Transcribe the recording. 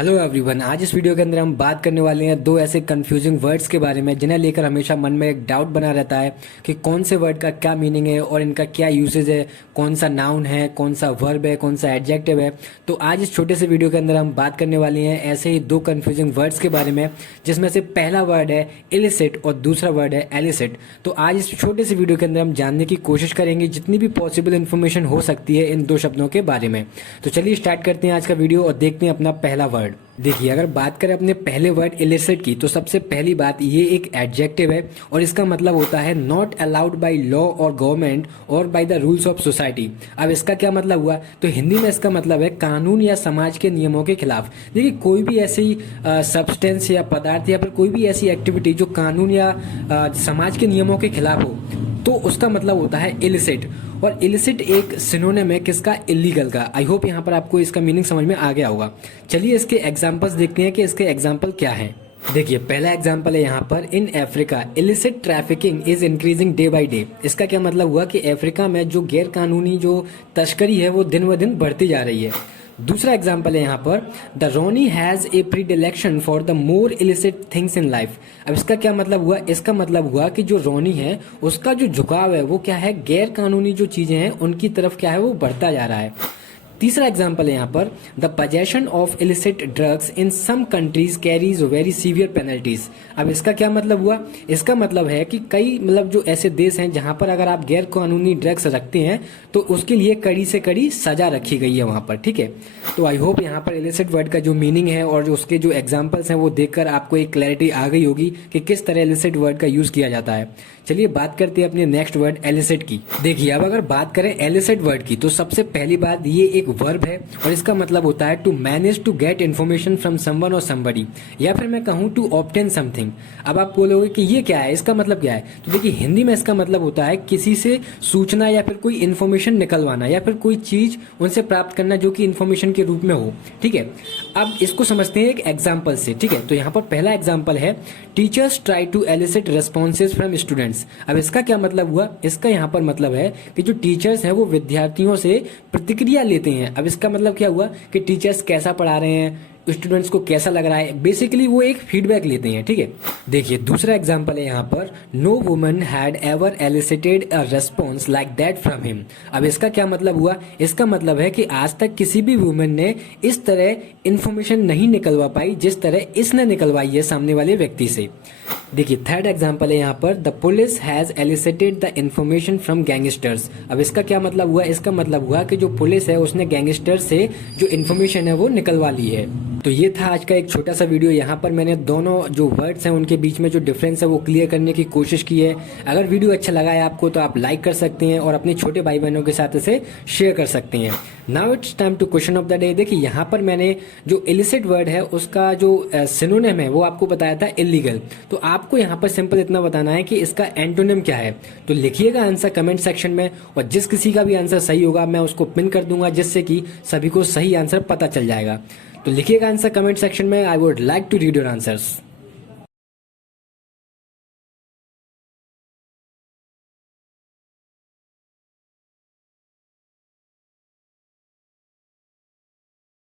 Hello everyone. आज इस video के अंदर हम बात करने वाले हैं दो ऐसे कंफ्यूजिंग वर्ड्स के बारे में जिन्हें लेकर हमेशा मन में एक डाउट बना रहता है कि कौन से वर्ड का क्या मीनिंग है और इनका क्या यूसेज है, कौन सा नाउन है, कौन सा वर्ब है, कौन सा एडजेक्टिव है। तो आज इस छोटे से वीडियो के अंदर हम बात करने वाले हैं ऐसे ही दो कंफ्यूजिंग वर्ड्स के बारे में, जिसमें से पहला वर्ड है इलिसिट और दूसरा वर्ड है एलिसिट। तो आज इस छोटे से वीडियो के अंदर हम जानने की कोशिश करेंगे जितनी भी पॉसिबल इन्फॉर्मेशन हो सकती है इन दो शब्दों के बारे में। तो चलिए स्टार्ट करते हैं आज का वीडियो और देखते हैं अपना पहला वर्ड। देखिए, अगर बात करें अपने पहले वर्ड इलिसिट की तो सबसे पहली बात, ये एक एडजेक्टिव है और इसका मतलब होता है नॉट अलाउड बाय लॉ और गवर्नमेंट और by the rules of society. अब इसका क्या मतलब हुआ? तो हिंदी में इसका मतलब है कानून या समाज के नियमों के खिलाफ। देखिए, कोई भी ऐसी सब्सटेंस या पदार्थ या फिर कोई भी ऐसी एक्टिविटी जो कानून या समाज के नियमों के खिलाफ हो तो उसका मतलब होता है इलिसिट। और इलिसिट एक सिनोनिम है किसका? इलीगल का। आई होप यहाँ पर आपको इसका मीनिंग समझ में आ गया होगा। चलिए इसके एग्जांपल्स देखते हैं कि इसके एग्जांपल क्या हैं। देखिए, पहला एग्जांपल है यहाँ पर, in Africa illicit trafficking is increasing day by day. इसका क्या मतलब हुआ कि अफ्रीका में जो गैर कानूनी जो तस्करी है वो दिन ब दिन बढ़ती जा रही है। दूसरा एग्जाम्पल है यहाँ पर, the Ronnie has a predilection for the more illicit things in life. अब इसका क्या मतलब हुआ? इसका मतलब हुआ कि जो रोनी है उसका जो झुकाव है वो क्या है, गैर कानूनी जो चीजें हैं उनकी तरफ क्या है वो बढ़ता जा रहा है। तीसरा एग्जाम्पल है यहाँ पर, the possession of illicit drugs in some countries carries very severe penalties. अब इसका क्या मतलब हुआ? इसका मतलब है कि कई जो ऐसे देश हैं जहां पर अगर आप गैर कानूनी ड्रग्स रखते हैं तो उसके लिए कड़ी से कड़ी सजा रखी गई है वहां पर। ठीक है, तो आई होप यहाँ पर इलिसिट वर्ड का जो मीनिंग है और जो उसके जो एग्जाम्पल्स हैं वो देखकर आपको एक क्लैरिटी आ गई होगी कि किस तरह इलिसिट वर्ड का यूज किया जाता है। चलिए बात करते हैं अपने नेक्स्ट वर्ड एलिसिट की। देखिए, अब अगर बात करें एलिसिट वर्ड की तो सबसे पहली बात, ये एक वर्ब है और इसका मतलब होता है to manage to get information from someone और समबडी, या फिर मैं कहूं टू ऑब्टेन समथिंग। अब आप बोलोगे कि ये क्या है, इसका मतलब क्या है? तो देखिए, हिंदी में इसका मतलब होता है किसी से सूचना या फिर कोई इन्फॉर्मेशन निकलवाना या फिर कोई चीज उनसे प्राप्त करना जो कि इन्फॉर्मेशन के रूप में हो। ठीक है, अब इसको समझते हैं एक एग्जाम्पल से। ठीक है, तो यहाँ पर पहला एग्जाम्पल है, teachers try to elicit responses from students. अब इसका क्या मतलब हुआ? इसका यहाँ पर मतलब है कि जो टीचर्स हैं वो विद्यार्थियों से प्रतिक्रिया लेते हैं। अब इसका मतलब क्या हुआ कि टीचर्स कैसा पढ़ा रहे हैं, स्टूडेंट्स को कैसा लग रहा है, बेसिकली वो एक फीडबैक लेते हैं। ठीक है, देखिए दूसरा एग्जांपल है यहाँ पर, no woman had ever elicited a response like that from him. अब इसका क्या मतलब हुआ? इसका मतलब है कि आज तक किसी भी वुमन ने इस तरह इंफॉर्मेशन नहीं निकलवा पाई जिस तरह इसने निकलवाई है सामने वाले व्यक्ति से। देखिए थर्ड एग्जांपल है यहाँ पर, the police has elicited the information from gangsters. अब इसका क्या मतलब हुआ? इसका मतलब हुआ कि जो पुलिस है उसने गैंगस्टर से जो इन्फॉर्मेशन है वो निकलवा ली है। तो ये था आज का एक छोटा सा वीडियो। यहाँ पर मैंने दोनों जो वर्ड्स हैं उनके बीच में जो डिफरेंस है वो क्लियर करने की कोशिश की है। अगर वीडियो अच्छा लगा है आपको तो आप लाइक कर सकते हैं और अपने छोटे भाई बहनों के साथ इसे शेयर कर सकते हैं। Now it's time to question of the day. देखिए, यहाँ पर मैंने जो इलिसिट वर्ड है उसका जो सिनोनिम है वो आपको बताया था इलीगल। तो आपको यहाँ पर सिंपल इतना बताना है कि इसका एंटोनिम क्या है। तो लिखिएगा आंसर कमेंट सेक्शन में, और जिस किसी का भी आंसर सही होगा मैं उसको पिन कर दूंगा जिससे कि सभी को सही आंसर पता चल जाएगा। तो लिखिएगा आंसर कमेंट सेक्शन में। I would like to read your answers.